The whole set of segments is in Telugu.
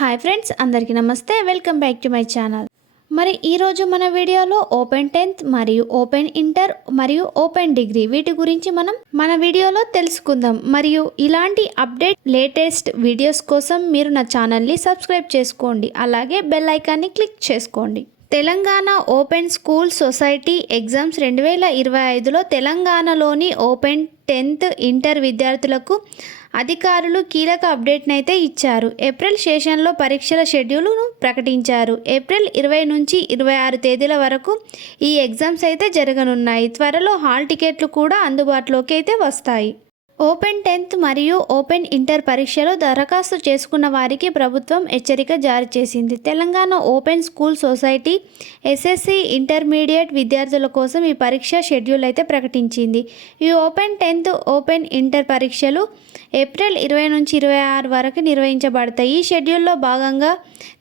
హాయ్ ఫ్రెండ్స్, అందరికీ నమస్తే. Welcome back to my channel. మరి ఈరోజు మన వీడియోలో ఓపెన్ 10th మరియు ఓపెన్ ఇంటర్ మరియు ఓపెన్ డిగ్రీ వీటి గురించి మన వీడియోలో తెలుసుకుందాం. మరియు ఇలాంటి అప్డేట్ లేటెస్ట్ వీడియోస్ కోసం మీరు నా ఛానల్ని సబ్స్క్రైబ్ చేసుకోండి. అలాగే బెల్ ఐకాన్ని క్లిక్ చేసుకోండి. Telangana open school society exams 2025లో తెలంగాణలోని ఓపెన్ 10th ఇంటర్ విద్యార్థులకు అధికారులు కీలక అప్డేట్ని అయితే ఇచ్చారు. ఏప్రిల్ సెషన్లో పరీక్షల షెడ్యూల్ను ప్రకటించారు. ఏప్రిల్ 20 నుంచి 26 తేదీల వరకు ఈ ఎగ్జామ్స్ అయితే జరగనున్నాయి. త్వరలో హాల్ టికెట్లు కూడా అందుబాటులోకి అయితే వస్తాయి. ఓపెన్ 10th మరియు ఓపెన్ ఇంటర్ పరీక్షలో దరఖాస్తు చేసుకున్న వారికి ప్రభుత్వం హెచ్చరిక జారీ చేసింది. Telangana open school society SSC intermediate విద్యార్థుల కోసం ఈ పరీక్ష షెడ్యూల్ అయితే ప్రకటించింది. ఈ ఓపెన్ 10th ఓపెన్ ఇంటర్ పరీక్షలు ఏప్రిల్ 20 నుంచి 26 వరకు నిర్వహించబడతాయి. ఈ షెడ్యూల్లో భాగంగా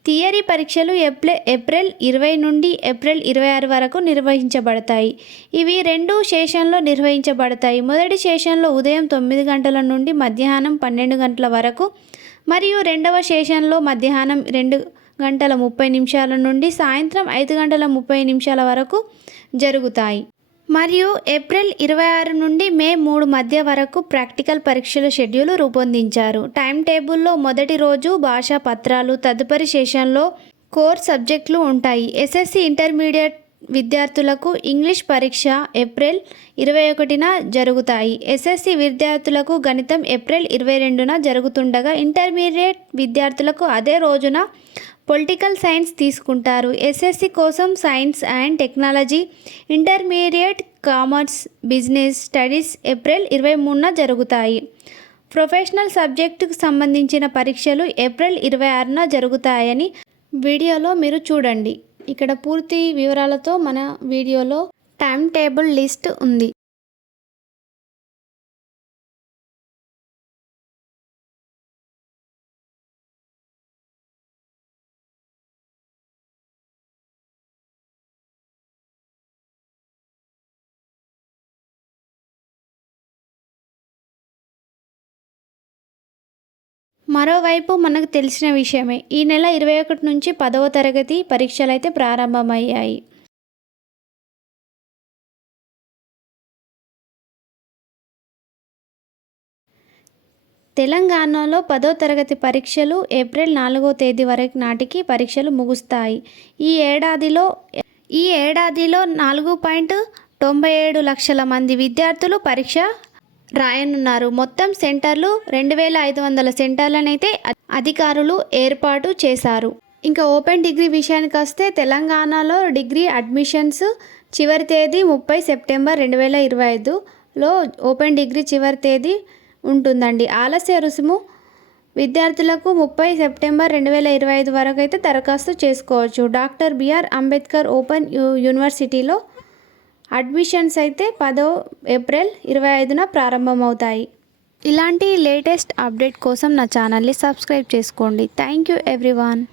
థియరీ పరీక్షలు ఏప్రిల్ 20 నుండి ఏప్రిల్ 26 వరకు నిర్వహించబడతాయి. ఇవి 2 సెషన్లో నిర్వహించబడతాయి. మొదటి సెషన్లో ఉదయం 9 గంటల నుండి మధ్యాహ్నం 12 గంటల వరకు మరియు రెండవ సెషన్లో మధ్యాహ్నం 2:30 నుండి సాయంత్రం 5:30 వరకు జరుగుతాయి. మరియు ఏప్రిల్ 26 నుండి మే 3 మధ్య వరకు ప్రాక్టికల్ పరీక్షల షెడ్యూల్ రూపొందించారు. టైం టేబుల్లో మొదటి రోజు భాషా పత్రాలు, తదుపరి సెషన్లో కోర్ సబ్జెక్టులు ఉంటాయి. ఎస్ఎస్సి ఇంటర్మీడియట్ విద్యార్థులకు ఇంగ్లీష్ పరీక్ష ఏప్రిల్ 21న జరుగుతాయి. ఎస్ఎస్సి విద్యార్థులకు గణితం ఏప్రిల్ 22న జరుగుతుండగా ఇంటర్మీడియట్ విద్యార్థులకు అదే రోజున పొలిటికల్ సైన్స్ తీసుకుంటారు. ఎస్ఎస్సి కోసం science and technology, intermediate commerce, business studies April 23న జరుగుతాయి. ప్రొఫెషనల్ సబ్జెక్టుకు సంబంధించిన పరీక్షలు ఏప్రిల్ 26న జరుగుతాయని వీడియోలో మీరు చూడండి. ఇక్కడ పూర్తి వివరాలతో మన వీడియోలో టైం టేబుల్ లిస్ట్ ఉంది. మరోవైపు మనకు తెలిసిన విషయమే, ఈ నెల 21 నుంచి 10వ తరగతి పరీక్షలు అయితే ప్రారంభమయ్యాయి. తెలంగాణలో 10వ తరగతి పరీక్షలు ఏప్రిల్ 4వ తేదీ వరకు నాటికి పరీక్షలు ముగుస్తాయి. ఈ ఏడాదిలో 4.97 లక్షల మంది విద్యార్థులు పరీక్ష రాయనున్నారు. మొత్తం సెంటర్లు 2500 సెంటర్లనైతే అధికారులు ఏర్పాటు చేశారు. ఇంకా ఓపెన్ డిగ్రీ విషయానికి వస్తే తెలంగాణలో డిగ్రీ అడ్మిషన్స్ చివరి తేదీ 30 సెప్టెంబర్ 2025లో ఓపెన్ డిగ్రీ చివరి తేదీ ఉంటుందండి. ఆలస్య రుసుము విద్యార్థులకు 30 సెప్టెంబర్ 2025 వరకు అయితే దరఖాస్తు చేసుకోవచ్చు. డాక్టర్ బిఆర్ అంబేద్కర్ ఓపెన్ యూనివర్సిటీలో అడ్మిషన్స్ అయితే 10 ఏప్రిల్ 25న ప్రారంభమవుతాయి. ఇలాంటి లేటెస్ట్ అప్డేట్ కోసం నా ఛానల్ని సబ్స్క్రైబ్ చేసుకోండి. Thank you everyone.